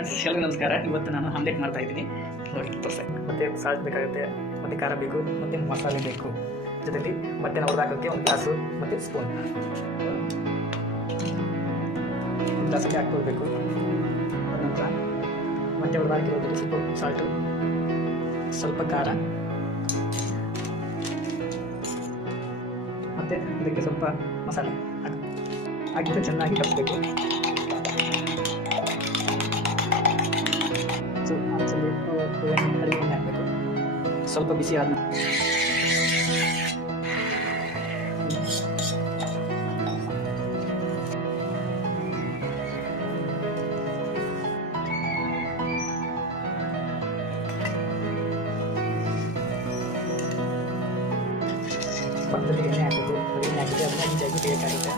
Friends ಎಲ್ಲರಿಗೂ ನಮಸ್ಕಾರ. ಇವತ್ತು ನಾನು ಆಮ್ಲೆಟ್ ಮಾಡ್ತಾ ಇದ್ದೀನಿ, ನೋಡಿ ತೋರಿಸಿ. ಮತ್ತು ಸಾಲ್ಟ್ ಬೇಕಾಗುತ್ತೆ, ಮತ್ತು ಖಾರ ಬೇಕು, ಮತ್ತು ಮಸಾಲೆ ಬೇಕು. ಜೊತೆಲಿ ಮೊಟ್ಟೆನ ಹೊಡೆದಾಕೋಕ್ಕೆ ಒಂದು ಗ್ಲಾಸು ಮತ್ತು ಸ್ಪೂನ್, ಒಂದು ಗ್ಲಾಸಲ್ಲಿ ಹಾಕ್ಕೊಳ್ಬೇಕು. ನಂತರ ಮೊಟ್ಟೆ ಹೊಡೆದಾಕಿರೋದಕ್ಕೆ ಸ್ವಲ್ಪ ಸಾಲ್ಟು, ಸ್ವಲ್ಪ ಖಾರ, ಮತ್ತು ಇದಕ್ಕೆ ಸ್ವಲ್ಪ ಮಸಾಲೆ ಹಾಕಿದ್ರೆ ಚೆನ್ನಾಗಿ ಕಲಿಸಬೇಕು. ಅಡುಗೆ ಹಾಕಬೇಕು. ಸ್ವಲ್ಪ ಬಿಸಿ ಆದ ಪಕ್ಕದಲ್ಲಿ ಎಣ್ಣೆ ಹಾಕಬೇಕು. ಎಣ್ಣೆ ಹಾಕಿದ್ರೆ ಅದನ್ನ ನೀಟಾಗಿ ಬೇಕಾಗುತ್ತೆ.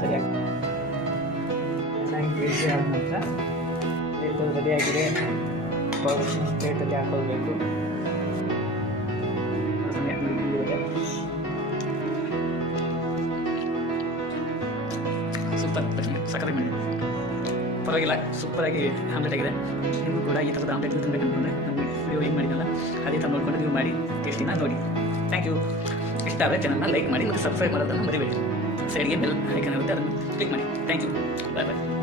ಸರಿಯಾಗಿ ಚೆನ್ನಾಗಿ ಬೇಯಿಸಿ ಆದ ನಂತರ ಪ್ಲೇಟು ರೆಡಿಯಾಗಿದೆ. ಪ್ಲೇಟಲ್ಲಿ ಹಾಕೊಳ್ಬೇಕು. ಸೂಪರ್ ಸಕ್ಕರೆ ಮಾಡಿ, ಪರವಾಗಿಲ್ಲ, ಸೂಪರಾಗಿ ಆಮ್ಲೆಟ್ ಆಗಿದೆ. ನೀವು ಕೂಡ ಈ ಥರದ ಆಮ್ಲೆಟ್ ತಿನ್ಬೇಕು ಅಂದ್ಕೊಂಡ್ರೆ ನಮಗೆ ವಿಡಿಯೋ ಏನು ಮಾಡಿದ್ದಲ್ಲ ಅದೇ ಥರ ನೋಡ್ಕೊಂಡು ನೀವು ಮಾಡಿ ಟೇಸ್ಟಿನ ನೋಡಿ. Thank you. ಇಷ್ಟ ಆದರೆ ಚಾನಲ್ನ ಲೈಕ್ ಮಾಡಿ ಮತ್ತು ಸಬ್ಸ್ಕ್ರೈಬ್ ಮಾಡೋದನ್ನು ಮರಿಬೇಡಿ. ಸೈಡ್ಗೆ ಬೆಲ್ ಐಕನ್ ಇರುತ್ತೆ, ಅದನ್ನು ಕ್ಲಿಕ್ ಮಾಡಿ. Thank you. Bye bye.